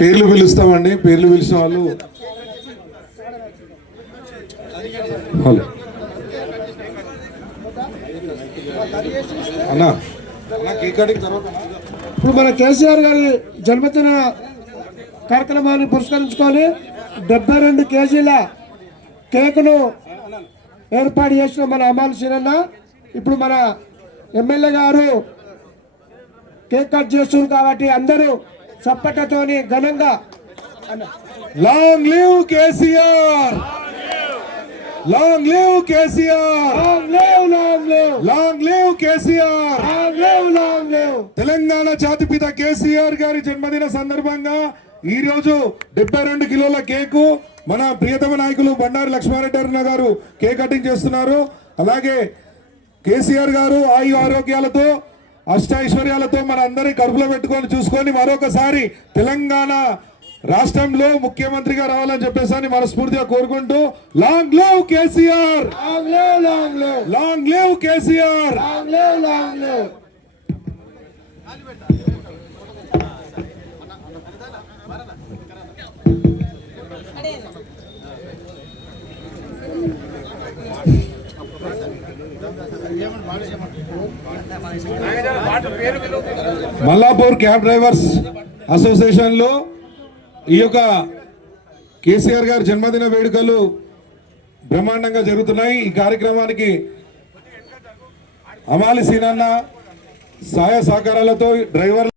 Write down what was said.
పేర్లు పిలుస్తామండి. పేర్లు పిలిచిన వాళ్ళు హలో అన్నా కేక్ కటింగ్ తర్వాత ఇప్పుడు మన కేసీఆర్ గారి జన్మదిన కార్యక్రమాన్ని పురస్కరించుకొని 72 కేజీల కేకును ఏర్పాటు చేసిన మన అమాల్ సీనన్న ఇప్పుడు మన ఎమ్మెల్యే గారు కేక్ కట్ చేస్తున్నారు కాబట్టి అందరూ చప్పట్లతోని ఘనంగా long live KCR, long live KCR, long live KCR. Telangana జాతిపిత కేసీఆర్ గారి జన్మదిన సందర్భంగా ఈ రోజు 72 కిలోల కేకు మన ప్రియతమ నాయకులు బండారి లక్ష్మారెడ్డి అరుణ గారు కేక్ కటింగ్ చేస్తున్నారు. అలాగే కేసీఆర్ గారు ఆయు ఆరోగ్యాలతో అష్టైశ్వర్యాలతో మన అందరి కడుపులో పెట్టుకొని చూసుకొని మరొకసారి తెలంగాణ రాష్ట్రంలో ముఖ్యమంత్రిగా రావాలని చెప్పేసి మనస్ఫూర్తిగా కోరుకుంటూ long live KCR, long live KCR. Mallapur cab drivers association లో ఈ యొక్క కేసీఆర్ గారి జన్మదిన వేడుకలు బ్రహ్మాండంగా జరుగుతున్నాయి. ఈ కార్యక్రమానికి అమాలి సీనన్న సహాయ సహకారాలతో డ్రైవర్